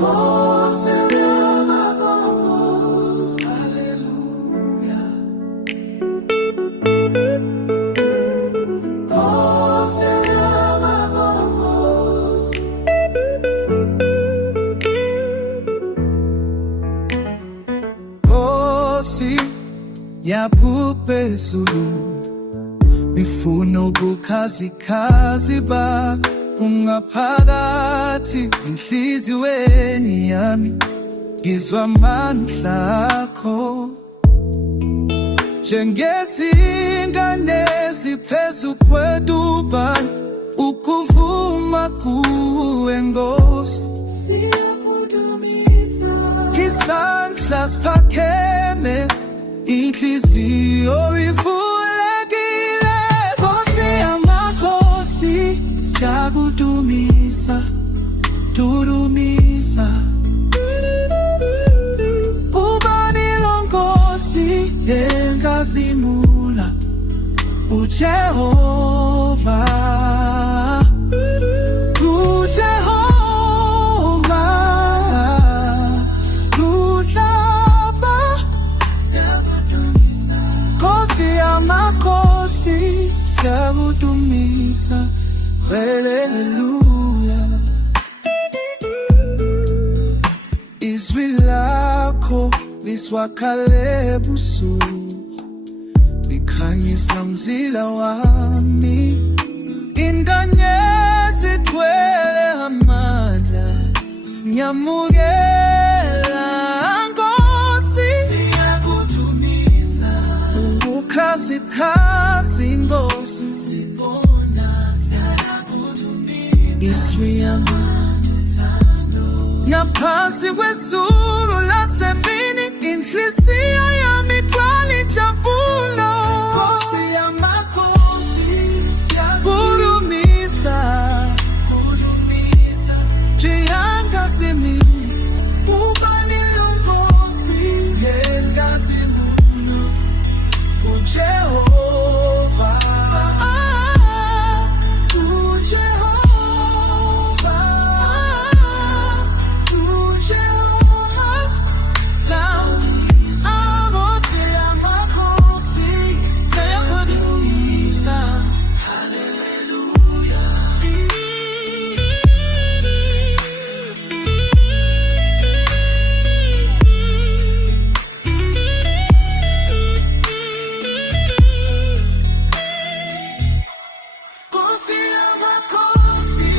Nkosi yamakhosi, haleluya. Nkosi yamakhosi. Nkosi yaphezulu, ngifuna ubukhazikhazi bakho ungaphakathi enhliziyweni yami, ngizwa amandla akho njengezingane ziphezu kwetubani, ukuvuma kuwe Nkosi siyakudumisa. Isandla siphakeme, inhliziyo ivulekile. Nkosi yamakhosi, siyakudumisa, tudumisa. Ubani lo Nkosi engazimula, uJehova, uJehova, uhlaba. Nkosi yamakhosi, siyakudumisa, haleluya. Izwi lakho liswakale busuku, likhanyisa mzila wami. Inkanyezi igcwele amandla, ngiyamukela Nkosi, siyakudumisa. Ubukhazikhazi Nkosi sibona, siyakudumisa. Izwi yamandla uthando, ngaphansi kwezulu lasemini, inhliziyo yami igcwele injabulo. Nkosi yamakhosi, siyakudumisa, kudumisa. Njengazimini, ubani lo Nkosi engazimula, uJehova, uJehova, uJehova. Nkosi yamakhosi, siyakudumisa, haleluya. Nkosi yamakhosi,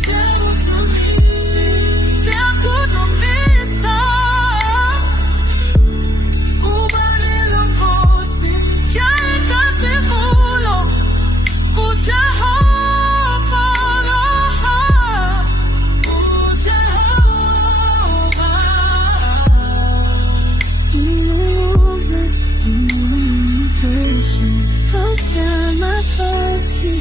siyakudumisa, siyakudumisa. Ubani lo Nkosi engazimula, uJehova, Nkosi yamakhosi.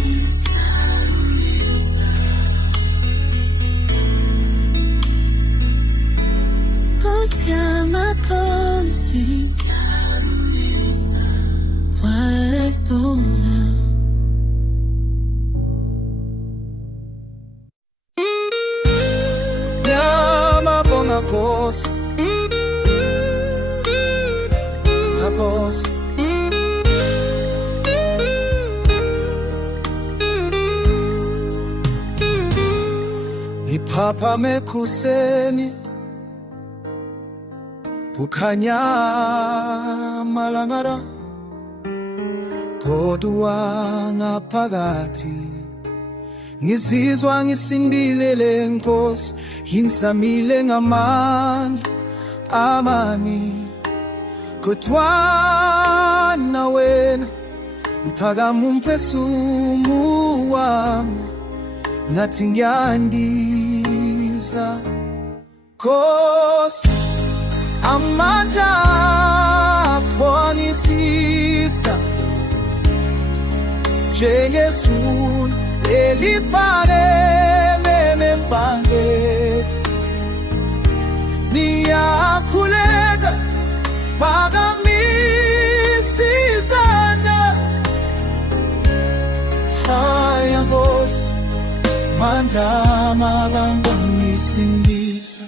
Nkosi yamakhosi, wayekhona. Ngiyabonga Nkosi, Nkosi. Ngiphaphame ekuseni, kukhanya amalangana, kodwa ngaphakathi ngizizwa ngisindile le Nkosi, ingisamile ngamandla amami. Kodwa wena uphakama umphefumulo wami, ngathi ngiyandiza. Nkosi, amandla akho angisisa, njengezulu eliphakeme nempangeni. Niyakhuleka, phakamisa izandla. Haya Nkosi, mandla amakho angisindisa.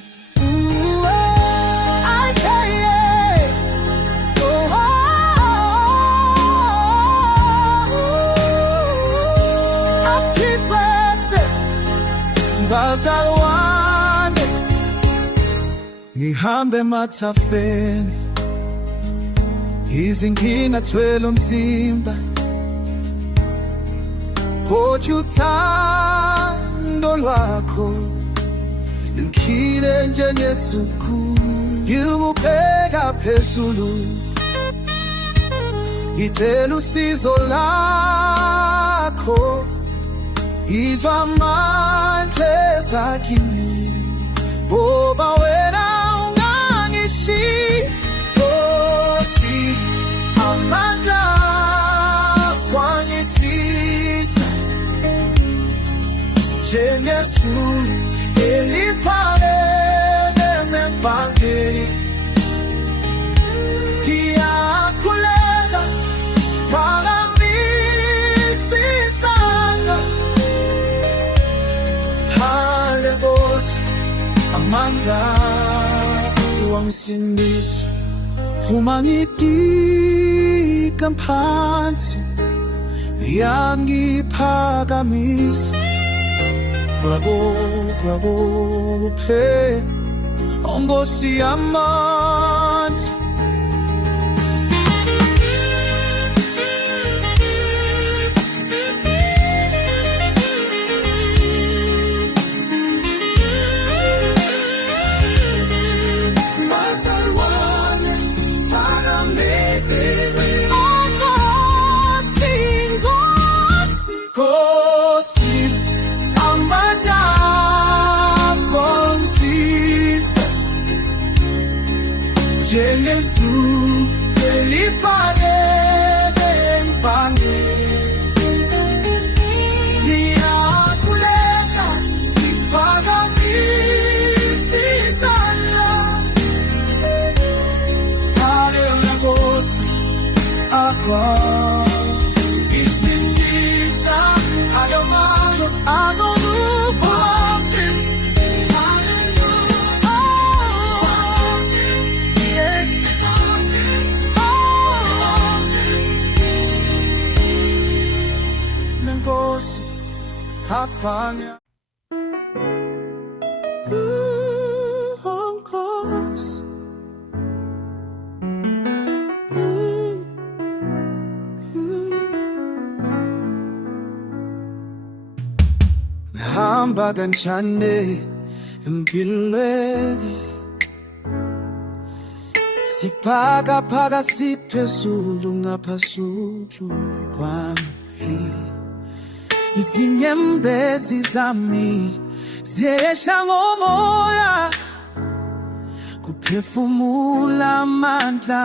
Nihambe mathafeni, izinkinga thwele umzimba, kodwa uthando lwakho lukhile njengesuku. Ngikubheka phezulu, ngicela usizo lakho, izwa amandla ezakini, ngoba wena ungangishiyi. Nkosi, amandla wangisisa njengesu eliphakeme embangeni. Ngiyakhuleka phakamisisanga, hale Nkosi, amandla wangisindisa. Uma ngidika phansi, uyangiphakamisa. Kwako kuphela, Nkosi yamandla. Njengesu eliphakeme embangeni. Ngiyakhuleka ngiphakamisisanga, hale Nkosi isindisa ayomacho anoluphosi. Nkosi hapanya, Nkosi, ngihamba kancane empilweni, siphakaphaka siphezulu ngaphezulu kwami. Izinyembezi zami ziyehla ngomoya, kuphefumula amandla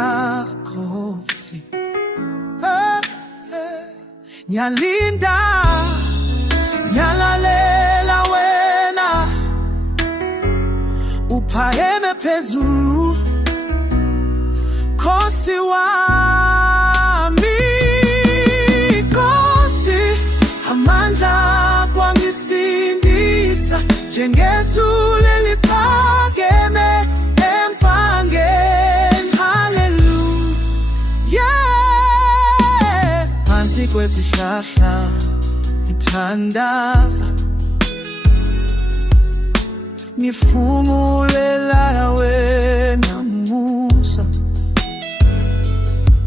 Nkosi. Ngiyalinda, ngiyalalela wena, uphakeme phezulu, Nkosi wami. Nkosi, amandla kwangisindisa njengesu eliphakeme embangeni. Hallelujah. Phansi kwesihlahla ngithandaza, ngifumulela wena musa.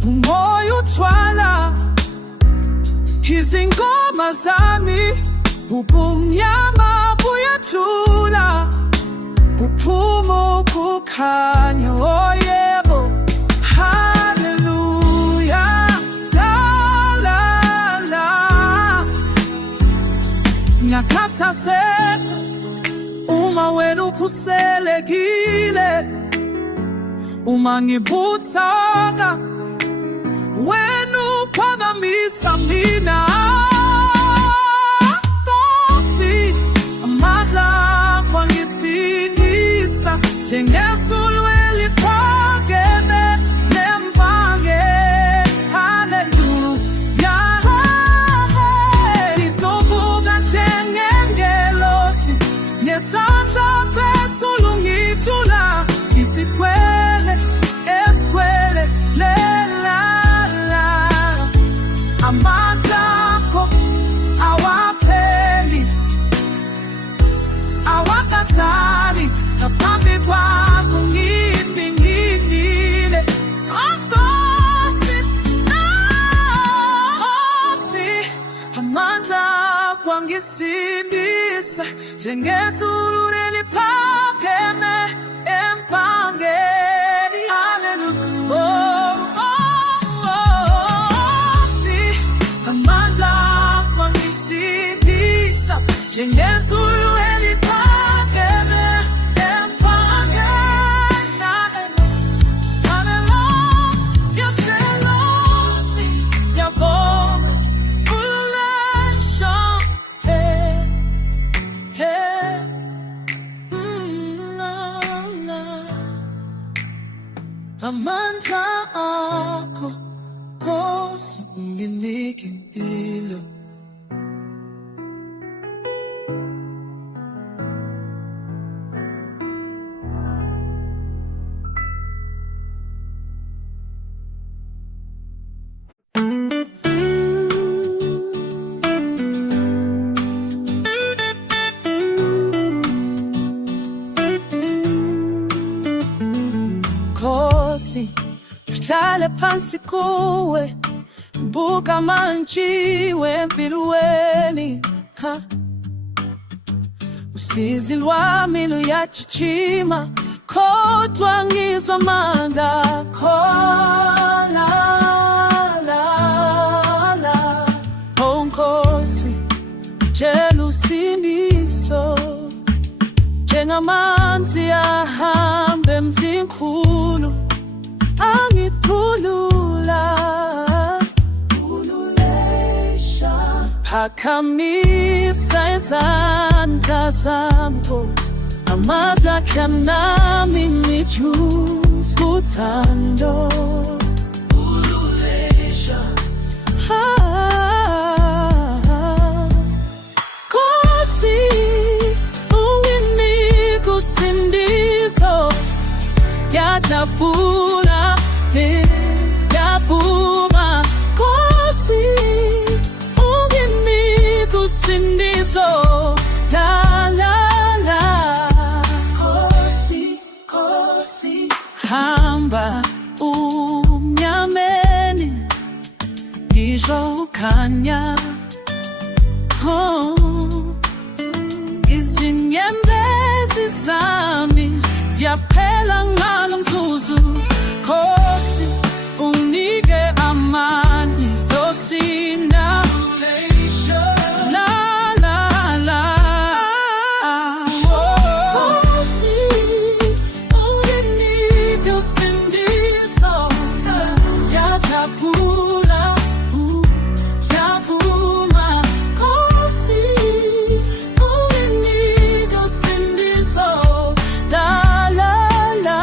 Umoya uthwala izingoma zami, ubumnyama buyathula, kuphuma ukukhanya. Oh yebo, hallelujah, la la la. Ngiyakhathazeka uma wena ukhuselekile, uma ngibuthaka wena uphakamisa mina. Nkosi, amandla kwangisindisa njengesu eliphakeme embangeni. Hallelujah. Ngizovuka njengengelosi, ngesandla phezulu ngithula, ngisikhwele esikhwele lela. Amandla akho awapheli, awakathali, ngaphambi kwakho ngisindisa njengezulu liphakeme empangeni. Hallelujah. Amandla akho ngisindisa njengezulu eliphakeme empangeni. Amandla akho Nkosi unginike impilo. Nkosi ngihlale phansi kuwe, buka manje wempilweni. Usizi lwami luyachechima, kodwa ngizwa amandla akho. Oh Nkosi, ngicela usindiso njengamanzi ahamba emzimkhulu, angiphulula. Phakamisa izandla zakho, amazwi akho nami ngijuza uthando. Nkosi unginike usindiso, ngiyajabula ngiyavuma. Nkosi unginike usindiso, la la la. Nkosi hamba unyameni, ngisho ukhanya. Izinyembezi zami ziyaphela ngalo mzuzu. Nkosi unginike amani zosinda. La la la. Nkosi unginike usindiso, ngiyajabula ngiyavuma. Nkosi unginike usindiso, la la la.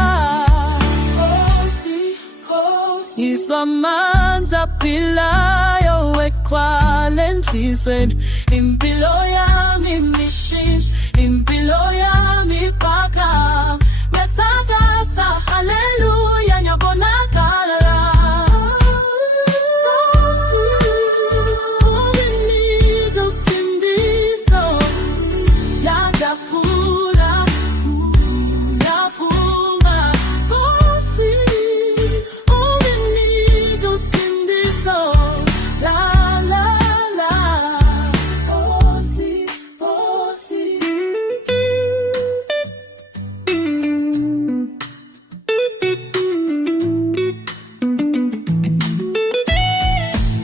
Ngizwa amanzi aphilayo eqhwala enhlizweni, impilo yami mishintsha, impilo yami iphakama. Ngiyathandaza, haleluya, ngiyabonakala. Nkosi unginike usindiso, ngiyajabula ngiyavuma. Nkosi unginike usindiso, la la la. Nkosi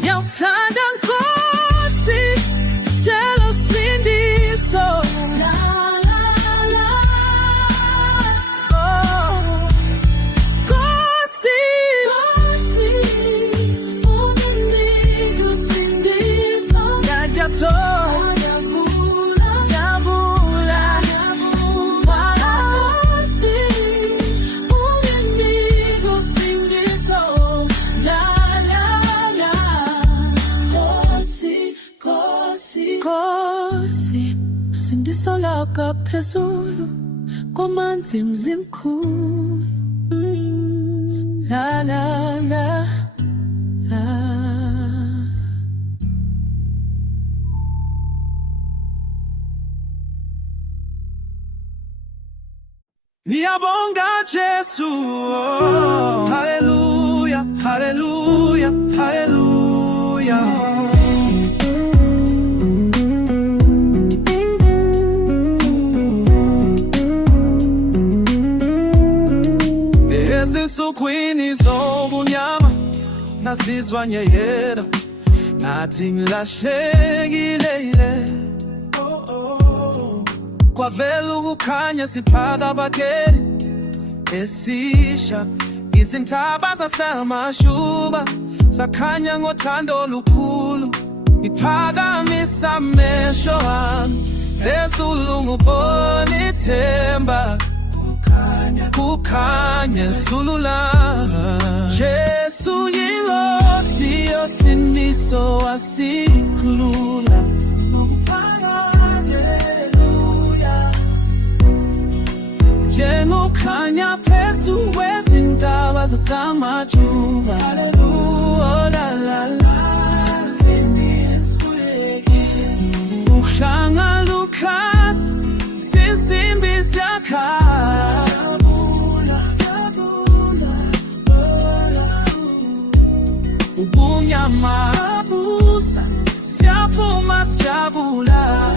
ngiyawuthanda Nkosi, ngicela usindiso, la la la. Nkosi unginike usindiso, ngiyajabula ngiyavuma. Nkosi unginike usindiso, la la la. Nkosi usindiso lakho phezulu kwamanzi mzimkhulu. La la la la. Ngiyabonga Jesu, haleluya, haleluya, haleluya. Ezinsukwini zobunyama nazizwa nyeyela, nathi ngilahlekile. Kwavela ukukhanya siphakabakele esisha, izintaba zasemashuba sakhanya ngothando olukhulu. Ngiphakamisa amehlo ami phezulu ngibona ithemba, kukhanya ezulu lami. Jesu yinkosi yosiniso wasikhulula. Njengokhanya phezu kwezintaba zasemajuba. Hallelujah, la la la. Uhlanga lukhanya sinsimbi siyakhala. Ubunyama busa siyaphuma sijabula.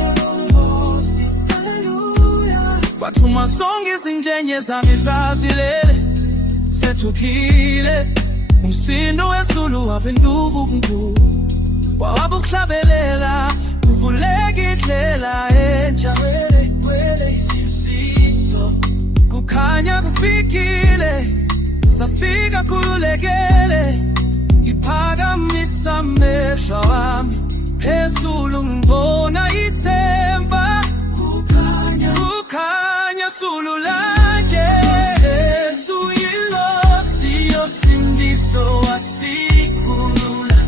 Bathuma sonke izinjenye zami zazilele, sethukile. Umsindo wezulu waphenduka umkhulu, wabukuhlabelela kuvuleka indlela entsha. Kwele isibusiso kukhanya kufikile, safika khululekele. Ngiphakamisa amehlo ami phezulu ngibona ithemba, kukhanya ezulu lakhe. Jesu yinkosi yosiniso wasikhulula.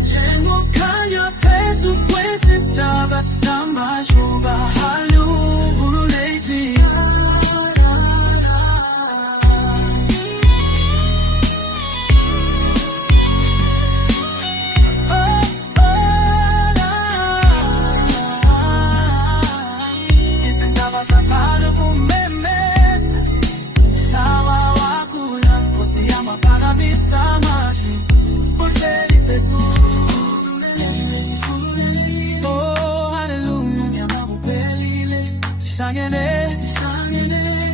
Njengokhanya phezu kwezintaba zasemajuba. Hallelujah.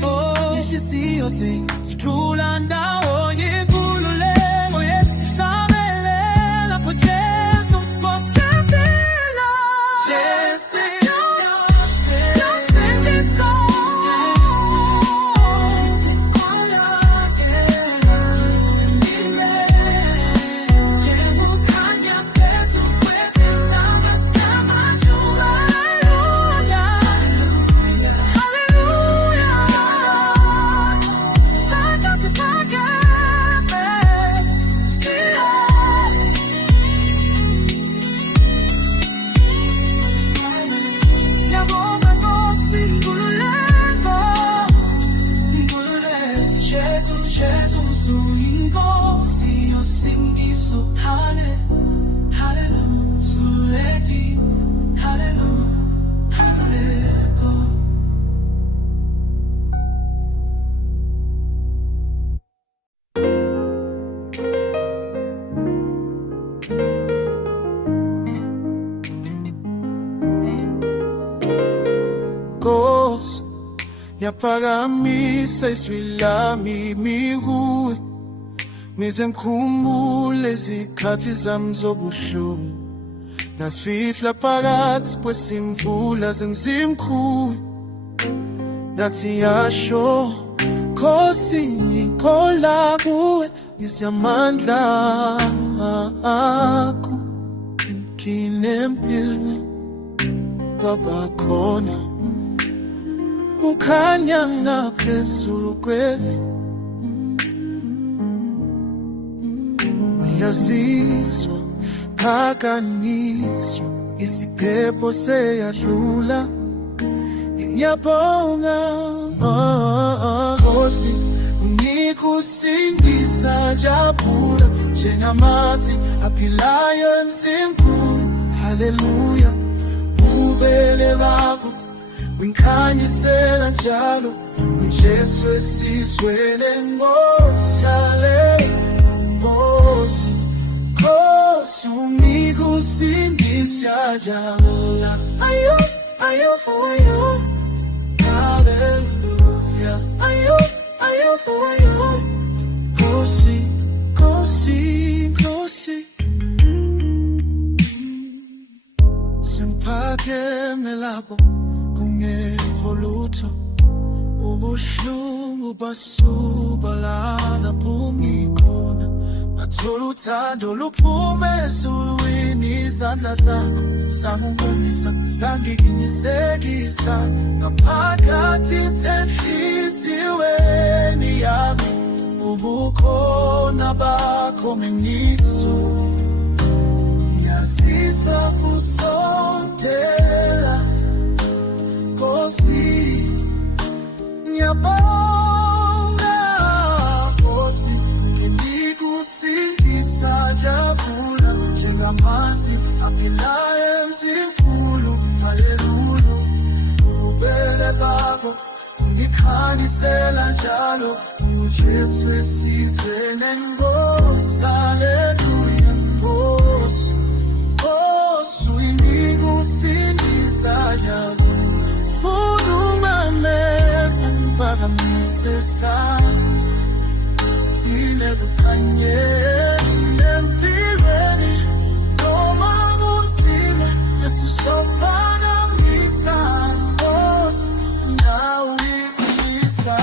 Oh, isiyo sithula ndawo yenkululeko yesihlabelela kwa Jesu ngosikhaphela. Jesu yosiniso njengokhanya phezu kwezintaba zasemajuba. Jesus uyinkosi yosiniso. Hallelujah, suleki. Hallelujah, hallelujah. Nkosi yaphakamisa izwi lami mikuwe, ngize ngikhumbule izikhathi zami zobuhlungu. Ngasifihla phakathi kwesimvula zimzimkhulu, ngathi yasho Nkosi ngikholwa kuwe, ngisiyamandla akho. Nginempilweni Baba khona, ukhanya ngaphezulu kwefu. Ngiyazizwa phakanyiswa, isiphepho seyadlula. Ngiyabonga Nkosi, ungikusindisa jabula, njengamanzi aphilayo emzimbeni. Hallelujah, ubele bakho winkhanyisela njalo, uJesu esizweni. Nkosi Nkosi, Nkosi ungikusindisa jabula. Ayo Nkosi, Nkosi, Nkosi. Simphakeme lapho kungekho lutho, ubuhlungu basubalala bungikhona. Ngathola uthando luphuma ezulwini, izandla zakho zangibonisa, zangiqinisekisa. Ngaphakathi enhliziyweni yami, ubukhona bakho ngeniso. Ngiyazizwa kusondela, Nkosi, ngiyabonga Nkosi, ngikusindisa jabula njengamanzi aphilayo emzimbulu. Haleluya, ububele bakho ungikhandisela njalo, uJesu esizweni enkosi. Haleluya, Nkosi, Nkosi, ngikusindisa jabula. Funa umamesa ngipakamise isandla, thine kukhanyeni empilweni. Noma kunzima Yesu uzophakamisa, Nkosi, nawe uyiqinisa.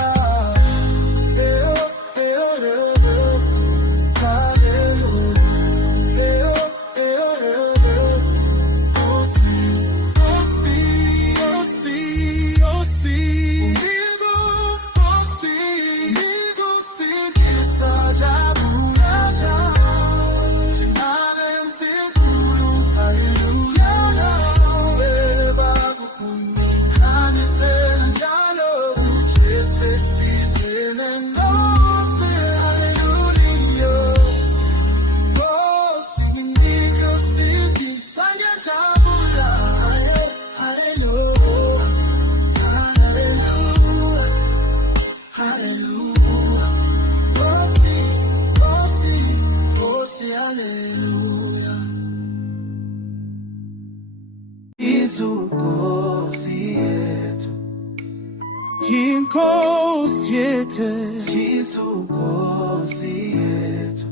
Inkosi yethu, Jesu Nkosi yethu.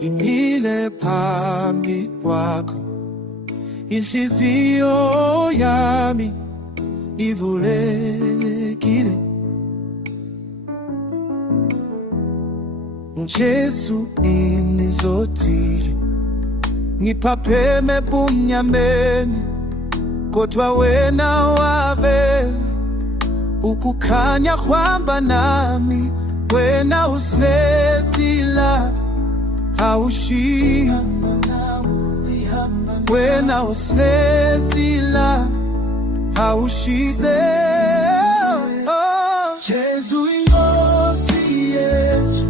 Imile phambi kwakho, inhliziyo yami ivulekile. Jesu inizotile, ngiphapheme ebumnyameni, kodwa wena wavela ukukhanya kwamba nami. Wena uhlezi la, hawushiya. Wena uhlezi la, hawushiya. Jesu inkosi yethu,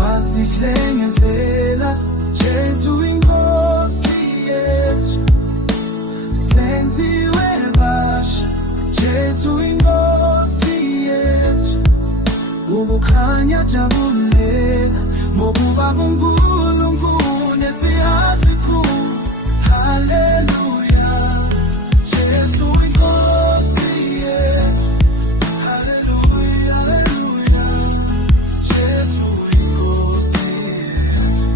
wasihlengezela. Jesu inkosi yethu, senziwe basha. Jesu inkosi yethu, ukukhanya jabulela, ngokuba uNkulunkulu nesihazi khulu. Haleluya, Jesu inkosi yethu. Haleluya, haleluya, Jesu inkosi yethu.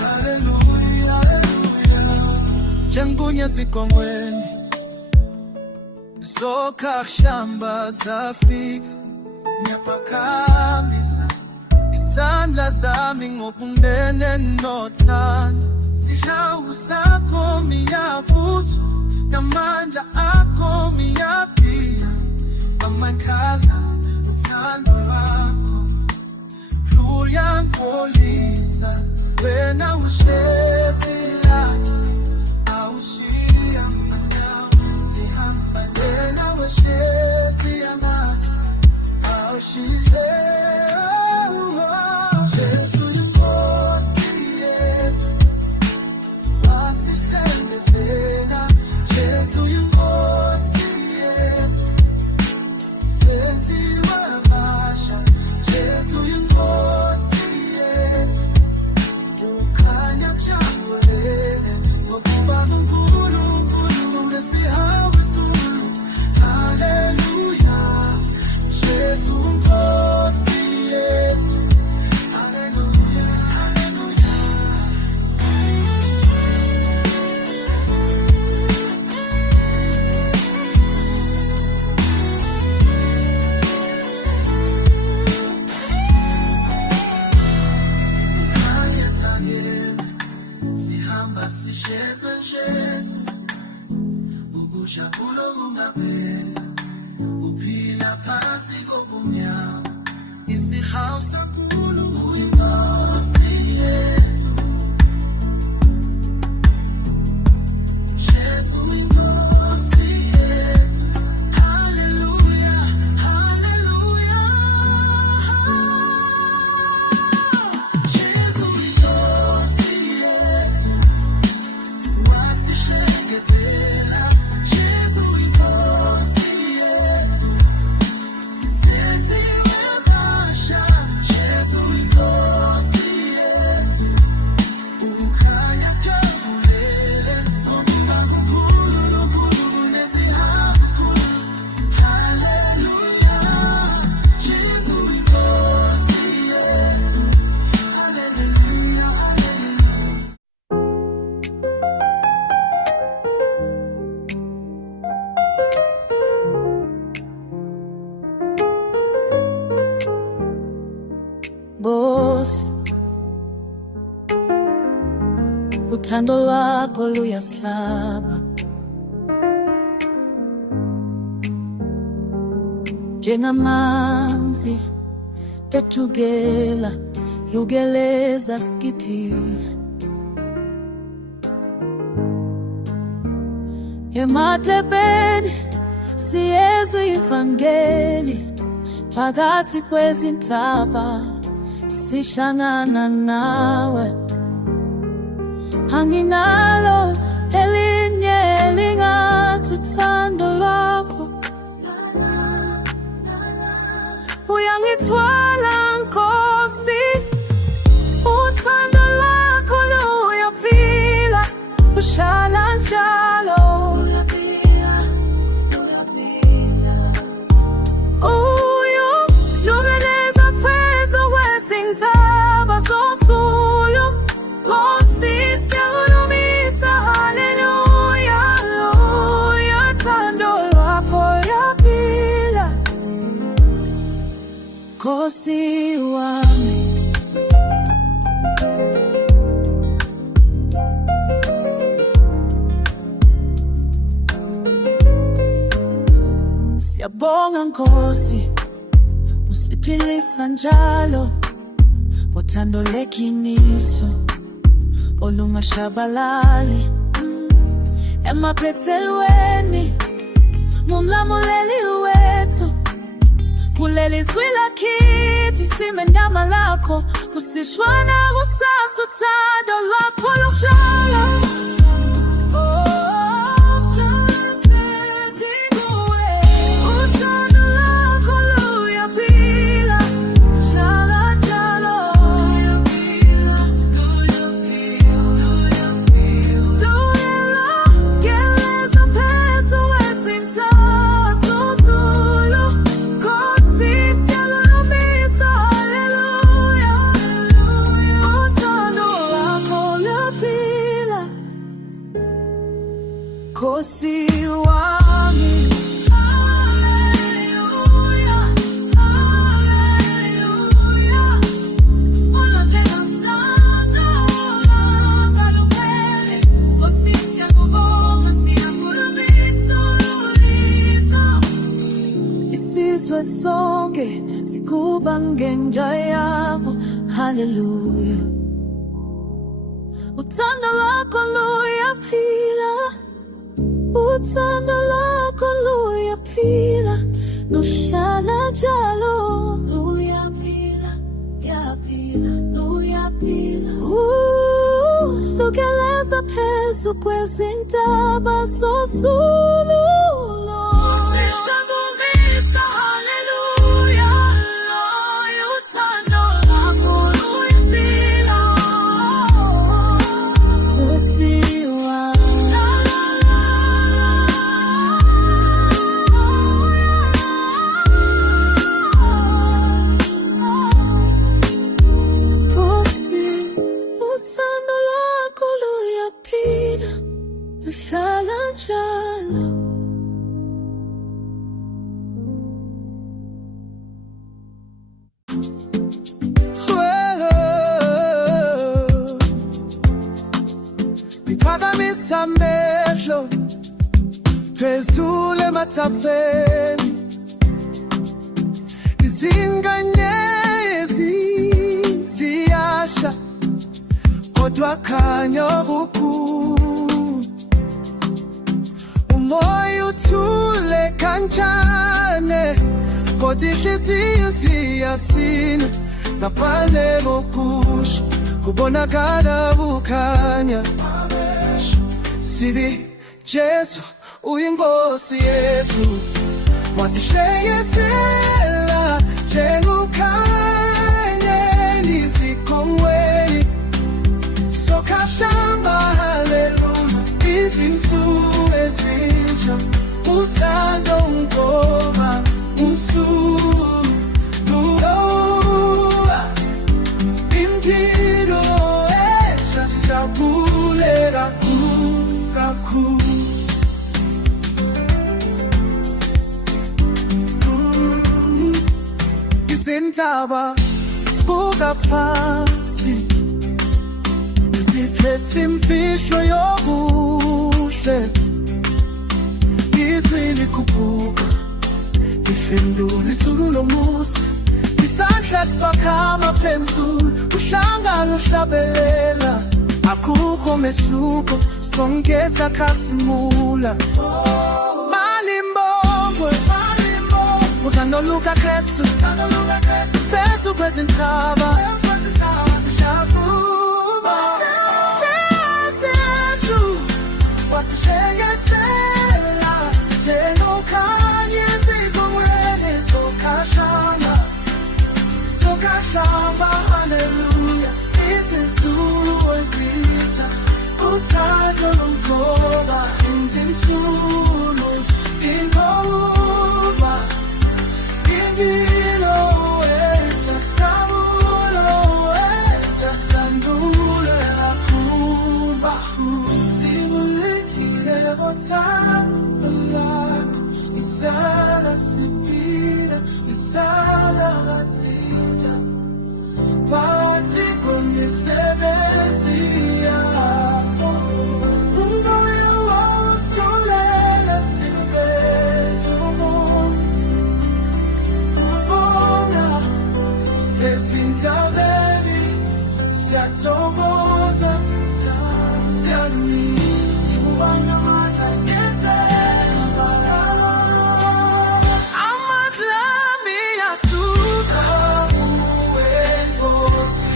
Haleluya, haleluya. Jangunya sikongweni, zokha shamba zafika, ngiyaphakamisa izandla zami ngobundene nothando. Sihawu sakho miyavuzwa, ngamandla akho miyaphila. Amakhala uthando lwakho luyangcolisa. Wena uhlezi la, awushiya nawe sihamba. Wena uhlezi la, awushiya. Jesu inkosi yethu, wasihlengezela. Jesu inkosi yethu, senziwe basha. Jesu inkosi yethu, ukhanya jabulela. Jesu ukujabula kungaphela uphila phasi kobumnyama isihawu sakhulu uyinkosi yethu Jesu uyinkosi yethu hallelujah hallelujah Jesu uyinkosi yethu wasihlengezela Jesu uyinkosi yethu senziwe basha Jesu uyinkosi yethu ukhanya jabulele umbinga kukhulu nokhulu nesihawu sikhulu hallelujah Jesu uyinkosi yethu hallelujah hallelujah Bosi, uthando lwakho luyasilapha njengamanzi ethukela lugeleza kithi emadlebeni siyezwa ivangeli phakathi kwezintaba sihlangana nawe anginalo elinye lingathi uthando lwakho uyangithwala Nkosi uthando lwakho luyaphila luhlala njalo uyulugeleza phezu kwezintaba zosulu Nkosi siyakulumisa haleluya haleluya thando lwakho luyaphila Nkosi wami siyabonga Nkosi usiphilisa njalo uthando leqiniso olungashabalali emaphethelweni mumlamuleli wethu kuleli zwi lakithi simendama lakho kusishwana kusasa uthando lwakho luhlala uthando lwakho luyaphila luhlala njalo lugeleza phezu kwezintaba zosulu Nkosi siyakulumisa haleluya uthando lwakho luyaphila Nkosi wami haleluya haleluya unatenda mtanda kalumbele Nkosi siyakubonga siyakulumisa ululisa isizwe sonke sikubange ngenja yakho haleluya uthando lwakho luyaphila uthando lwakho luyaphila luhlala njalo luyaphila yaphila luyaphila lugeleza phezu kwezintaba zosulu sishangumisa haleluya haleluya uthando lwakho luyaphila Nkosi uthando lwakho luyaphila luhlala njalo Niphakamisa phezulu emathafeni, izinganyezi ziyasha kodwa khanya ubukhulu. Umoya uthule kancane kodwa inhliziyo ziyasina. Ngaphandle kokusho kubonakala kukhanya. Sithi Jesu uyinkosi yethu, wasihlekisela njengokhanya ezikhongweni. Sokahlamba haleluya, izinsuku ezintsha, uthando ngoba usuku. Impilo esha sijabule kakhulu. Izintaba zibuka phansi, ziphethe imfihlo yobuhle. Izwi likhuphuka lifendula izulu lomusa, isandla siphakama phezulu, uhlangano uhlabelela. Akukho mehluko, sonke sakhasimula. Malimbongwe, uthando lukaKristu phezu kwezintaba, sishafuma. Zethu wasihlekisela njengokhanya ezikhongweni. Sokahlamba haleluya, izinsuku ezintsha, uthando ngoba izinsuku ingoba. Impilo entsha, sabulo entsha, sandulela kuba. Sibulekile ngothando lwakho, isala siphila, isala ngathija. Phansi kwemisebenzi yakho, umoya wosulela siphezulu. Ubonga ezintabeni, siyathokoza, siyamisa. Ubanga amandla ngethemba lakho. Amandla ami asuka kuwe Nkosi,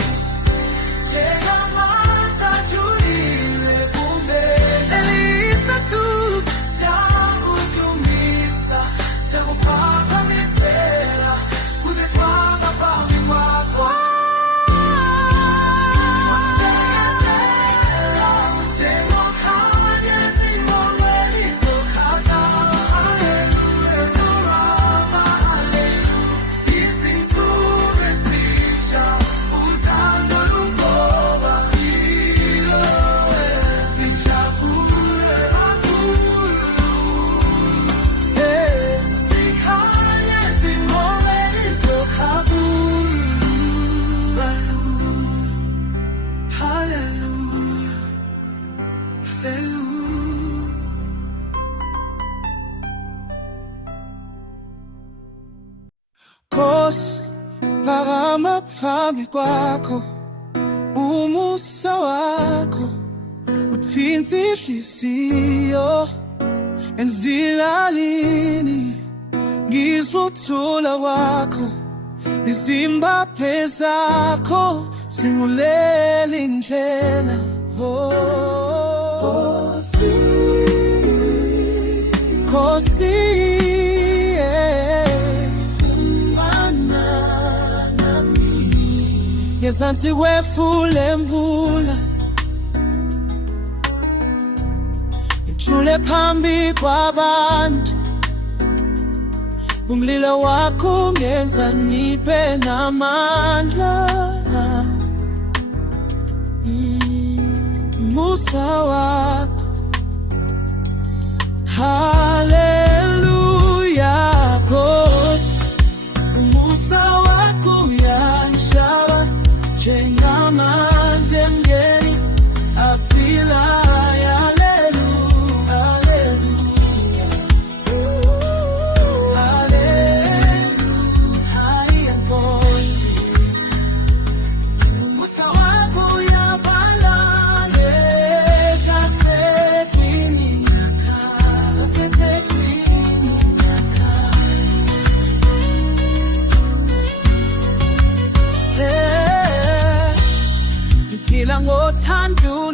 njengamanzi ajulile kumbele. Elithathu siyakudumisa, siyakuphakamisela kunethwaba phambi kwakho. Nkosi, phakama phambi kwakho, umusa wakho uthinta inhliziyo. Enzilalini ngizwa ukuthula kwakho, izimbaphe zakho zingulela indlela. Nkosi, Nkosi, ngezansi kwefule mvula, ngithule phambi kwabantu. Umlilo wakho ungenza ngibe namandla. Umusa wakho, haleluya. Nkosi, umusa wakho uyanishaba njengamanzi emngeni aphilayo. Haleluya, haleluya.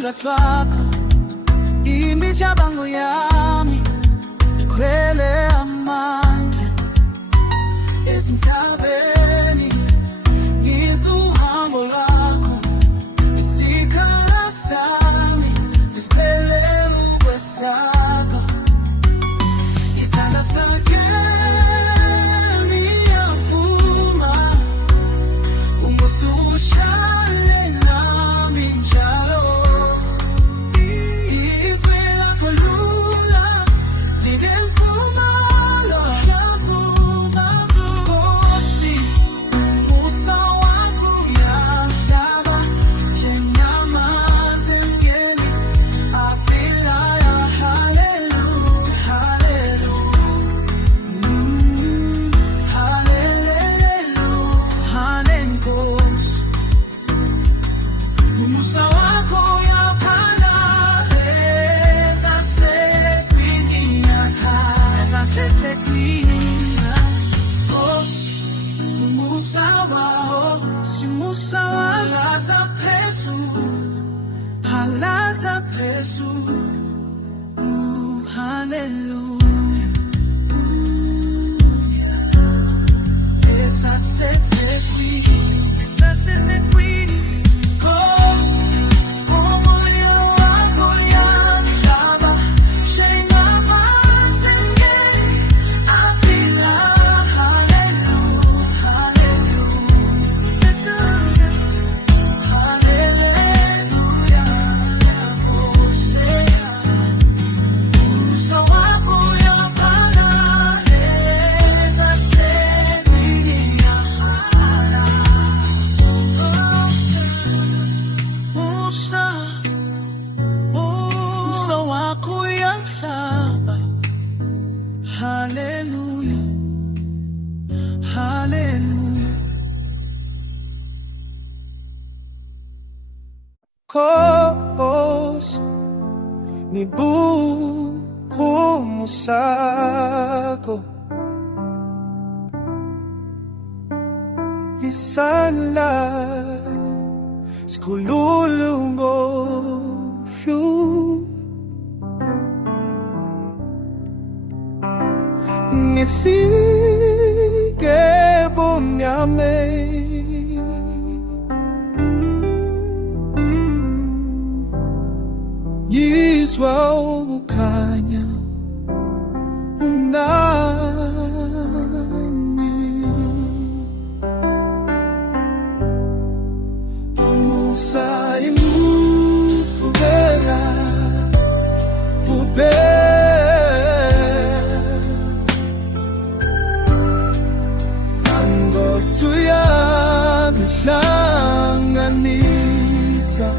ukudla twakho imicabango yami ikhwele amandla ezintabeni ngizwa uhambo lwakho isikhala sami sisiphele ukwesaba isandla sakhe ngiyavuma umusushale nami njalo izwi lakho lula lingemfumalo yavuma Nkosi umusa wakho uyahlaba njengamanzi emngeni aphilayo haleluya haleluya Nkosi umusa wakho uyaphana ezasekwini Nkosi umusa wakho simusa walaza phezulu haleluya ezasekwini Nkosi umoya wakho uyahlaba njengamanzi emngeni aphilayo haleluya haleluya Nkosi umusa wakho uyaphana ezasekwini umusa wakho uyahlaba haleluya haleluya Nkosi nibuka umusa wakho isandla sikhulula ngohlu ngifike ebumnyameni ngizwa ukukhanya unami umusa imubukela ube angosuyangihlanganisa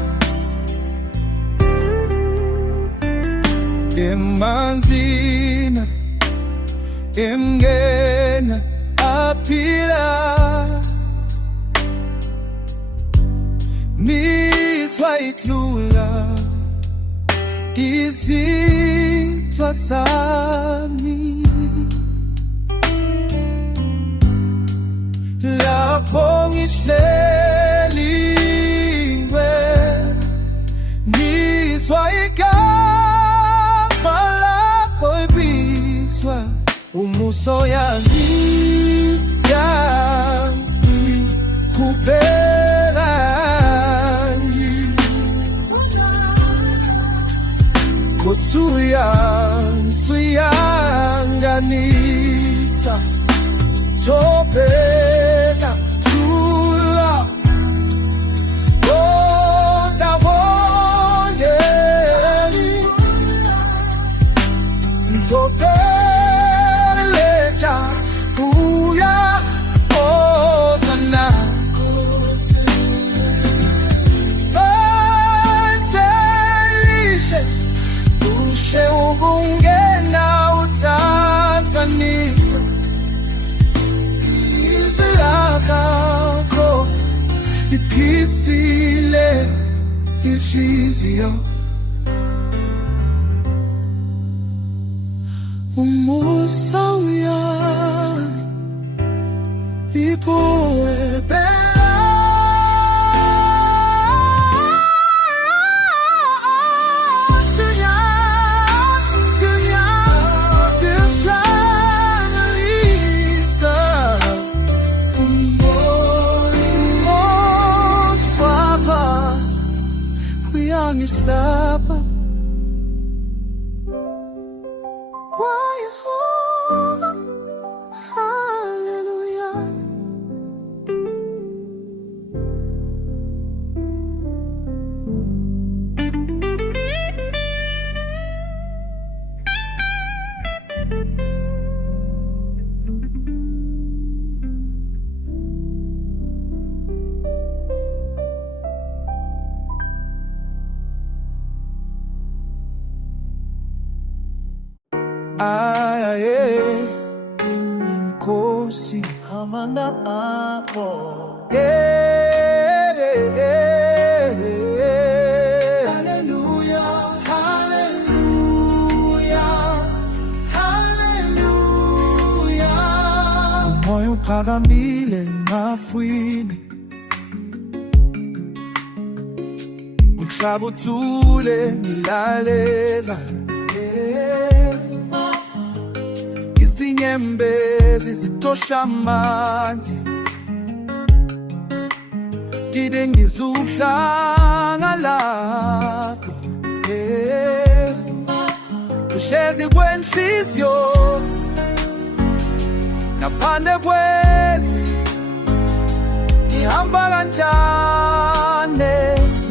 emanzini emngeni aphila miswa iklula izithwa sami lapho ngihleli ngizwa igama lakho libizwa umusa kuphela Nkosi uyanganisa Tobela tula Onda wongeli Tobeleja Uya Osana Baselishe Ushe ungena utantanisa Izilakakho Iphisile Inhliziyo umusa uyikuwe Aye, Nkosi amanda ako. Hallelujah, hallelujah, hallelujah. Moyo uphakamile ngafwini, umhlaba uthule ngilalela. Izinyembezi zitosha amanzi, ngide ngizuhlanga lakho. Uhlezi kwenhliziyo naphandle kwezi, ngihamba kanjani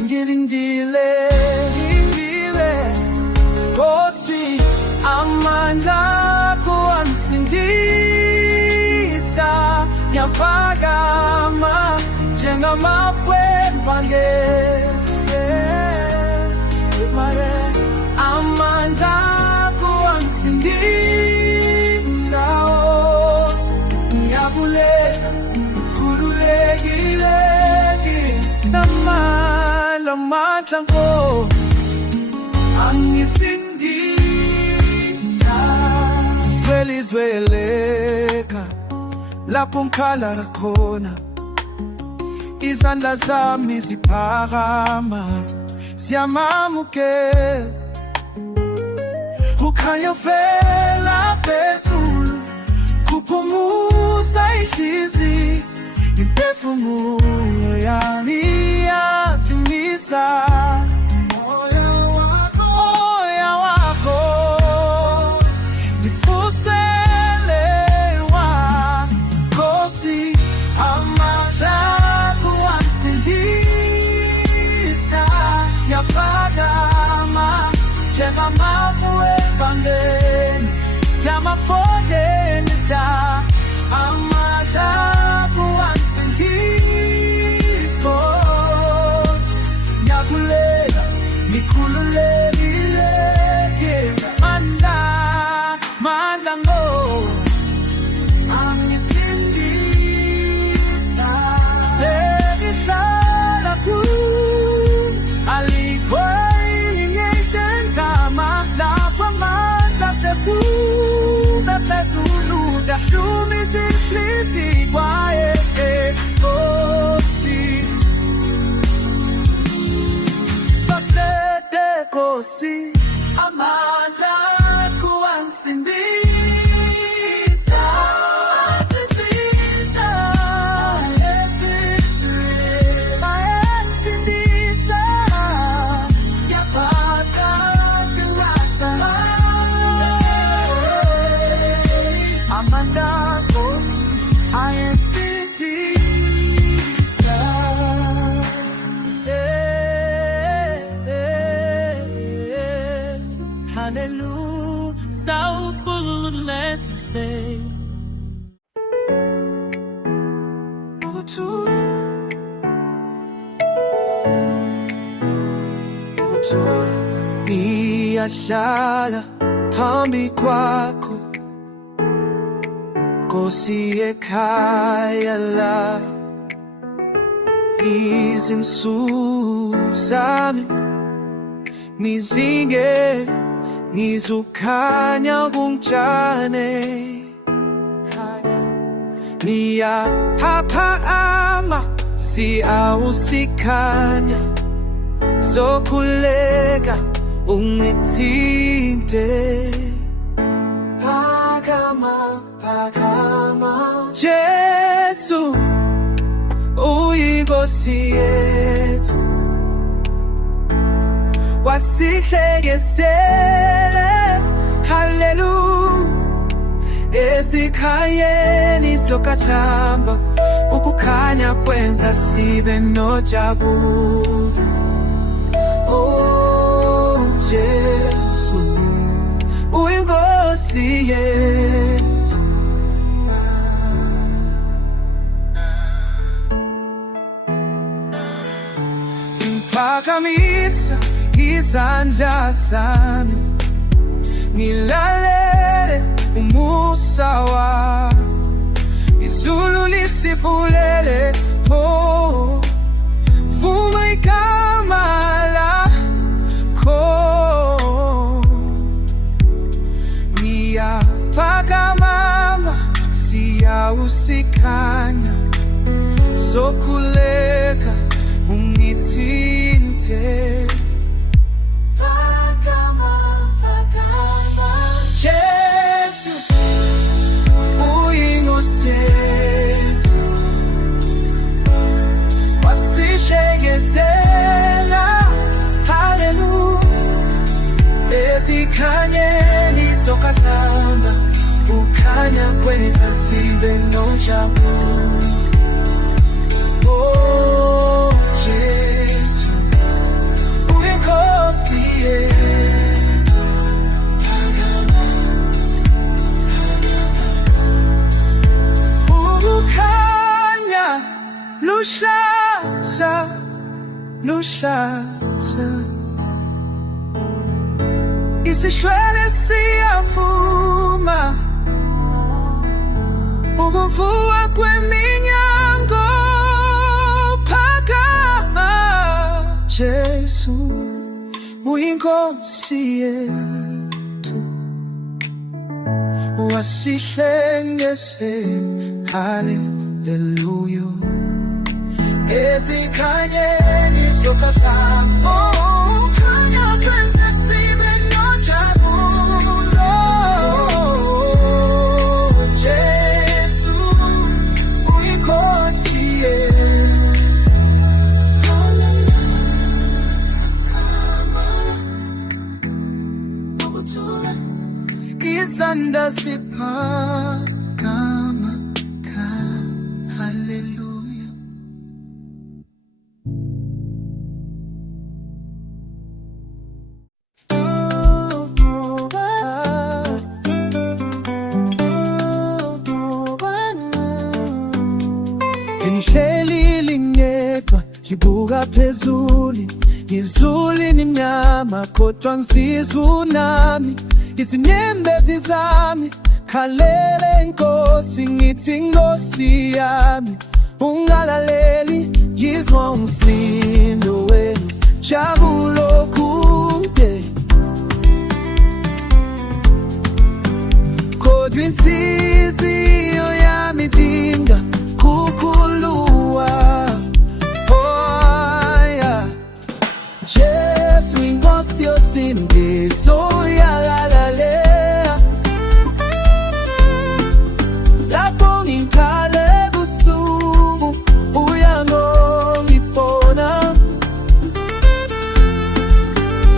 ngilindile, Nkosi amandla akho angisindisa, ngiyaphakama njengamafwe empangeni. Amandla akho angisindisa, ngiyabulela, ngikhululekile, namandla Nkosi angisindisa. Zwelizweleka lapho ngikhala khona, izandla zami ziphakama, siyamamukela. Ukhanya vela phezulu, kuphumuza inhliziyo, imphefumulo yami iyadumisa. Njengamafwe empangeni, ngiyamafonelisa, amandla akho angisindisa. Ngiyabulela, ngikhululekile, mandla Nkosi angisindisa. Sengihlala kuwe, alikho ziyahlumise inhliziyo kwaye, Nkosi. Baslede Nkosi, amandla akho angisindisa, angisindisa. Amandla akho angisindisa. Hallelujah, so full of let it fade. Niyahlala phambi kwakho, Nkosi ekhaya la. Izinsuku zami nizinge, nizukhanya kunjani. Niyaphakama siyawusikhanya, zokhuleka ungithinte. Phakama Jesu, uyiNkosi yethu, wasihlekisela. Hallelujah, esikhanyeni sokathamba, ukukhanya kwenza sibe nojabula. Oh Jesu, uyiNkosi yethu. Phakamisa izandla zami, ngilalela fulele, oh, vuma igama lakho. Ngiyaphakama siyawusikhanya, sokhuleka ungithinte. Phakama, phakama, Jesu uyinkosi yethu, wasishengezela, hallelujah, ezikhanyeni zokazama, ukhanya kwenza sibe nojabulu. Oh, Jesu uyinkosi yethu, phakama, phakama. Ukhanya lushasha, lushasha, isishwele siyavuma, ukuvua kweminyango. Phakama, Jesu uyinkosi yethu, wasihlengezela, hallelujah, ezikhanyeni zokazama, ukhanya kwenza sibe nojabulu. Jesu uyinkosi yethu, izandla ziphakama, hallelujah. Ngihleli ngedwa ngibuka phezulu, izulu limnyama kodwa ngisizwa unami. Izinyembezi zami khalela Nkosi, ngithi Nkosi yami ungalaleli, ngizwa umsindo wenu, jabulo kude. Kodwa inhliziyo yami idinga kukhululwa. Oh yeah, Jesu inkosi yosindiso uyalalela, lapho ngikhale busuku uyangongibona.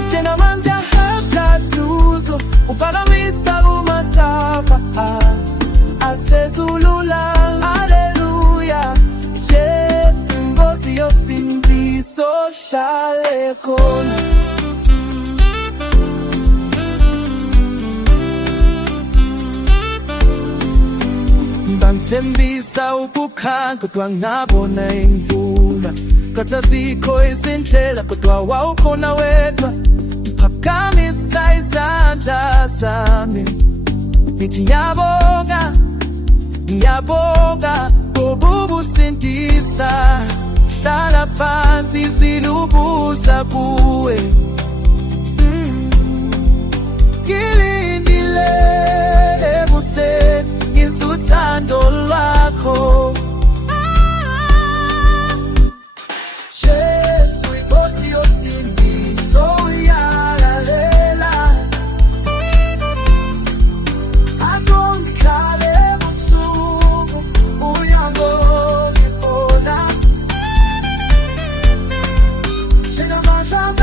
Njengamanzi ahamba duzo, uphakamisa umathafa asezulula, haleluya. Jesu inkosi yosindiso hlale khona. Bangithembisa ukukhanya kodwa ngabona imvula, kathazikho izindlela kodwa wawukhona wedwa. Phakamisa izandla zami, ngithi ngiyabonga, ngiyabonga ngoba ubusindisa. Hlala phansi silubuza kuwe, ngilindile ebuseni, ngizwa uthando lwakho. Jesu inkosi yosindiso uyalalela, akongikhale busuku uyangongibona. Njengamahlamvu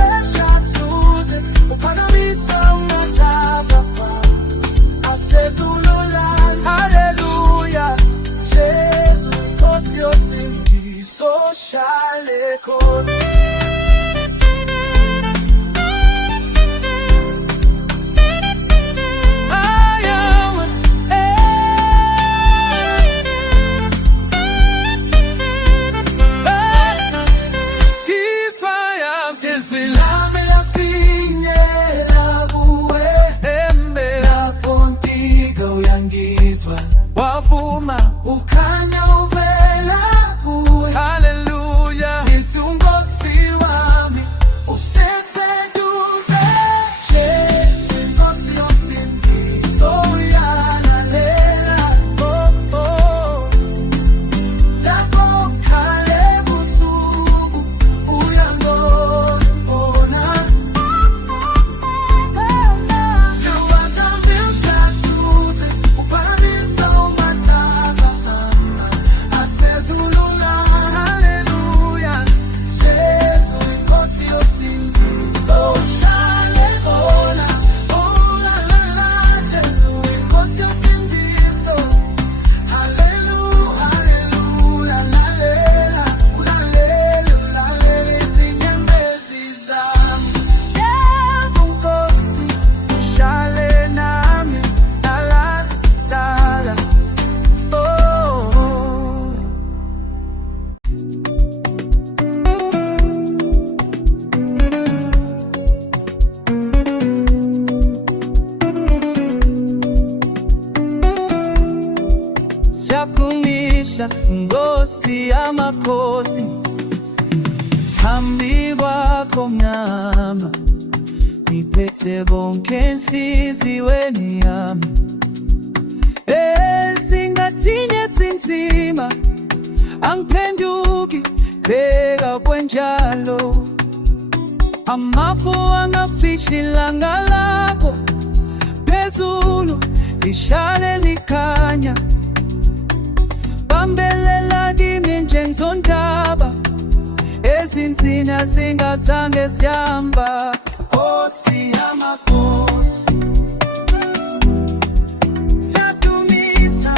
siyabonisa Nkosi yamakhosi. Phambi kwakho ngama ngiphethe konke enhliziyweni yami. Ezingathini ezinzima angiphenduki, bheka kwenjalo. Amafu angafihli ilanga lakho, phezulu lishale likhanya. Bambelela kimi njengozondaba, ezinzina zingazange zihamba. Nkosi yamakhosi, siyadumisa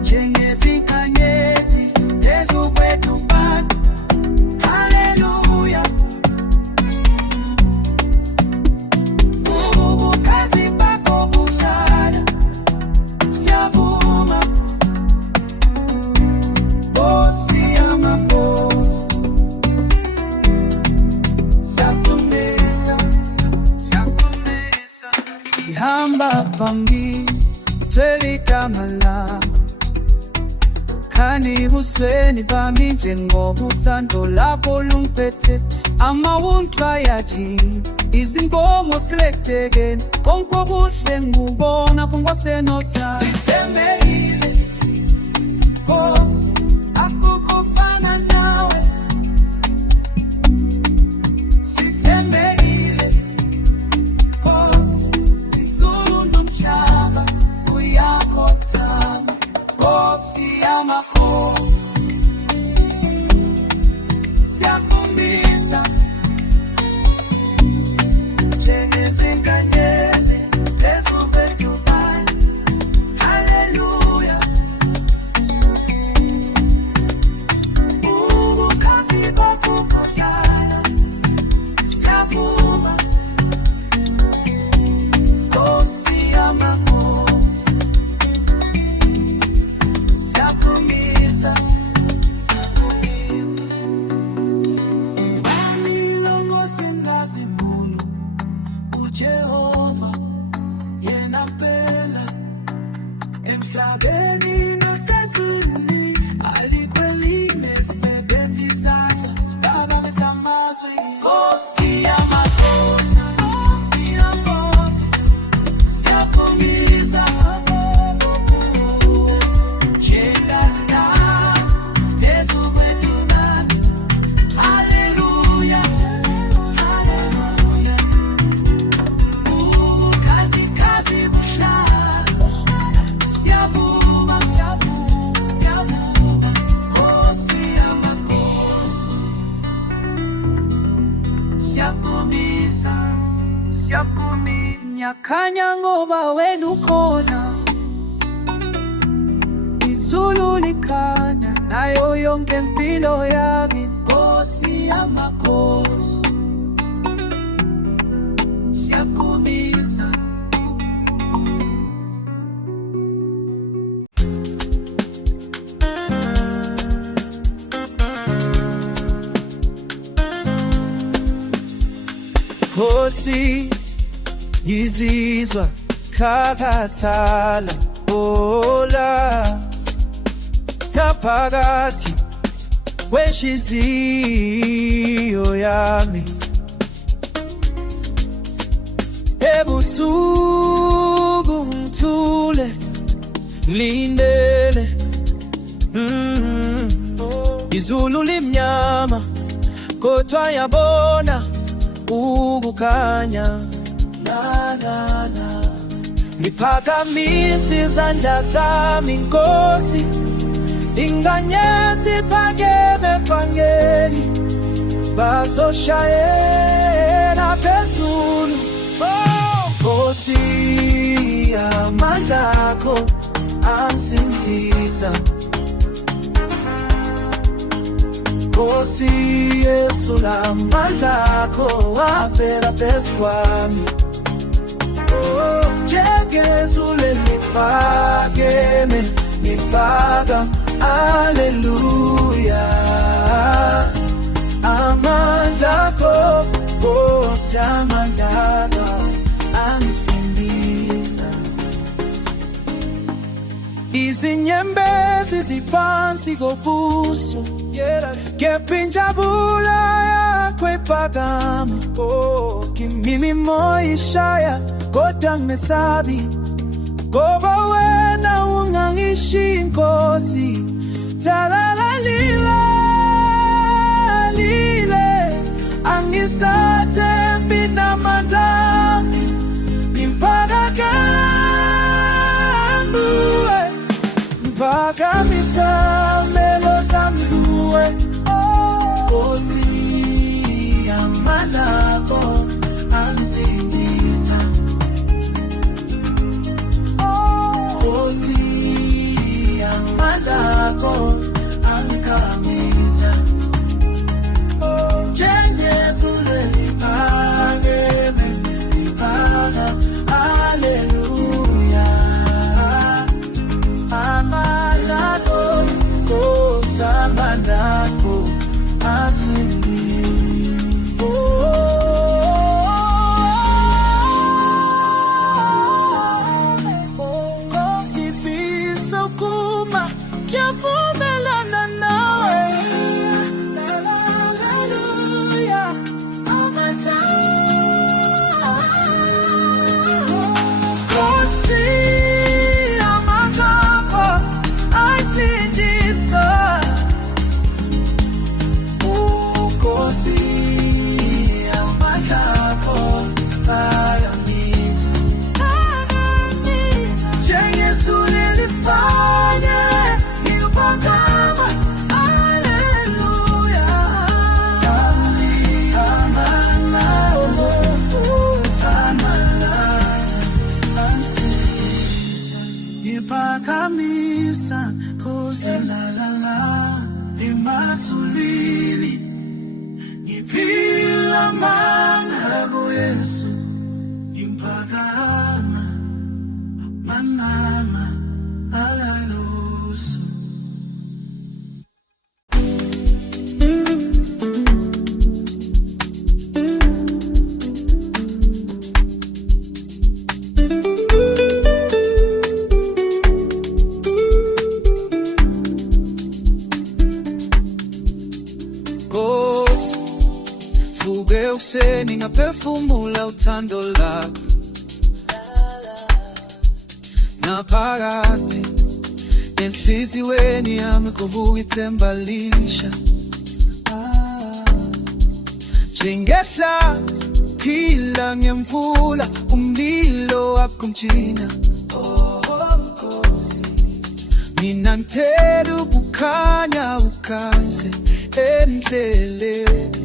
njengezinkanyezi phezu kwethuphana. Haleluya, ubukhazi bakho buhlala, siyavuma. Nkosi yamakhosi, siyadumisa. Ngihamba phambili ngithwele igama lakho, khani ebusweni bami njengoba uthando lakho lungiphethe. Amawundlu ayajika, izinkomo zikhlekhethekeni, konke okuhle ngikubona kungosenotha. Sithembekile Nkosi, akukho ofana nawe. Sithembekile Nkosi, izulu nomhlaba kuyakhothama. Nkosi yamakhosi, siyakhumbisa njengezinkanyezi phezu kwethuphana. Haleluya, ubukhazi bakho buhlala, siyavuma. Nkosi yamakhosi, siyakhumbisa. Jehova yena mpela, emhlabeni nasezulwini alikweline sibhebhethe izandla, siphakamisa amazwi. Nkosi yamakhosi, Nkosi yamakhosi, siyakhumbisa njengastar phezu kwethuphana. Haleluya, haleluya, ubukhazi buhlala, siyavuma, siyavuma, siyavuma. Nkosi yamakhosi, siyakhumbisa, siyakhumbisa. Ngiyakhanya ngoba wena ukhona, izulu likhanya nayo yonke impilo yami. Nkosi yamakhosi, siyakhumbisa. Nkosi, ngizizwa khakhathala, ola ngaphakathi kwenhliziyo yami. Ebusuku ngithule lindele, izulu limnyama kodwa yabona ukukhanya. Ngiphakamisa izandla zami Nkosi, inganyezi phakeme ephangeni, bazoshayela phezulu. Nkosi, amandla akho ansindisa. Nkosi Yesu, amandla akho wavela phezu kwami. Njengezulu liphakeme, liphaka. Haleluya, amandla akho Nkosi, amandla akho ansindisa. phansi kobuso, kepha injabulo yakho iphakame. Kimi moya ishaya kodwa ngimesabi, ngoba wena ungangishiyi Nkosi. Talala lile angisathembi namandla imphakamisa melo zami kuwe Nkosi. Amandla akho angisindisa Nkosi. Amandla akho angikamisa njengezulu eliphakeme liphaka. Haleluya. Amandla akho Nkosi, amandla akho sifisa ukuma kuyavumelana nawe. Haleluya. Nkosi, amandla akho asindisa. Nkosi, amandla akho ayangisa. Njengezulu eliphakeme liphakama. Haleluya. Amandla ansindisa. Ngiphakamisa Nkosi emazulwini, ngiphila mangabo Yesu, ngiphakama manama alaluso. Nkosi, vuke ekuseni ngaphefumula uthando lakho naphakathi enhliziyweni yami kuvuka ithemba lisha. Njengehlathi phila ngemvula, umlilo wakho mjina. Nkosi, mina ngithela ukukhanya ukhanyise endleleni.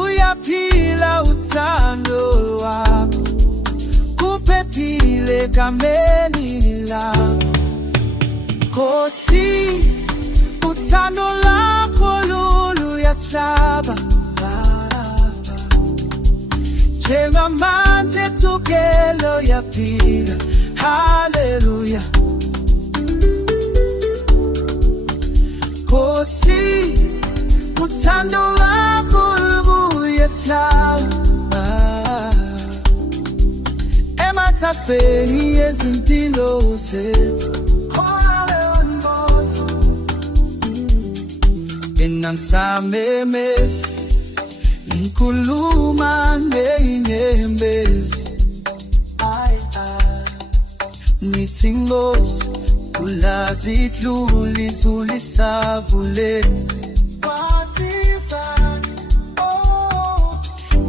Uyaphila uthando wakho, kuphephile egameni lakho. Nkosi, uthando lakho luyasihlaba, njengamanzi ethukelo yaphila. Haleluya. Nkosi, uthando lakho luyasihlaba, emathafeni ezimpilo zethu. Nkosi, mina ngisamemeza, ngikhuluma ngenyembezi. Nithi Nkosi, ulazi idlula izulu lisavuleni.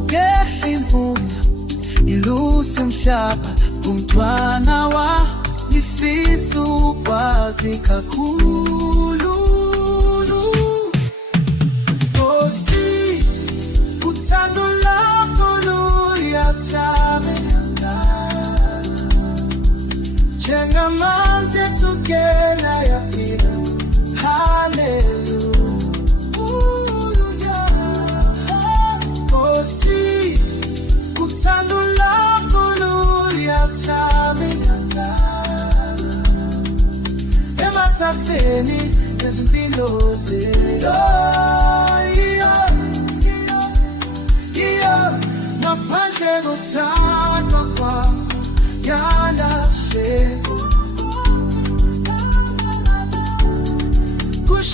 Ngehla imvula iluse umhlaba, umntwana wa ngifisa ukwazi kakhulu. Nkosi, uthando lakho luyasihlaba, njengamanzi ethukela yaphila. Haleluya. Nkosi, uthando lakho luyasihlaba, emathafeni ezimpilo zethu. Ngaphandle kothando kwakho yalahleko.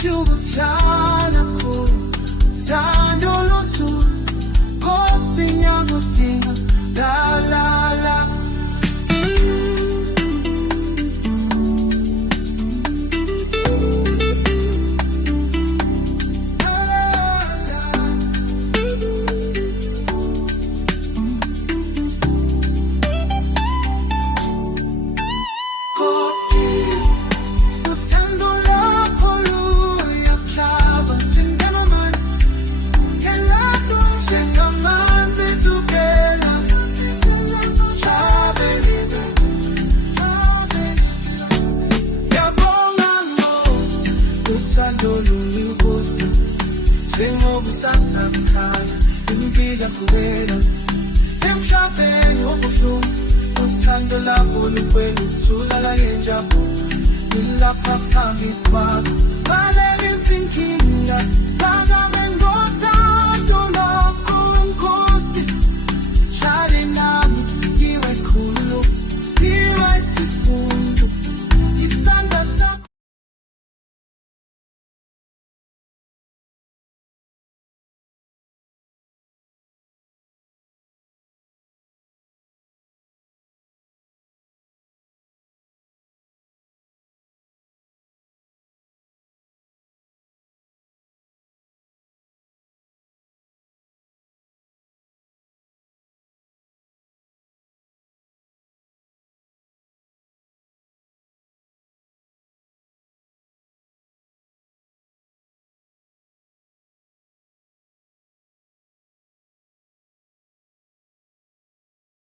ubuthanda khona thando luthu Nkosi ngiyakudinga la la la Sasa mkhaya impila kuwela emhlabeni wobuhlungu uthando lakho lukhwela ukuthula la yenjabulo ilapha phambi kwakho balele izinkinga phakame ngotha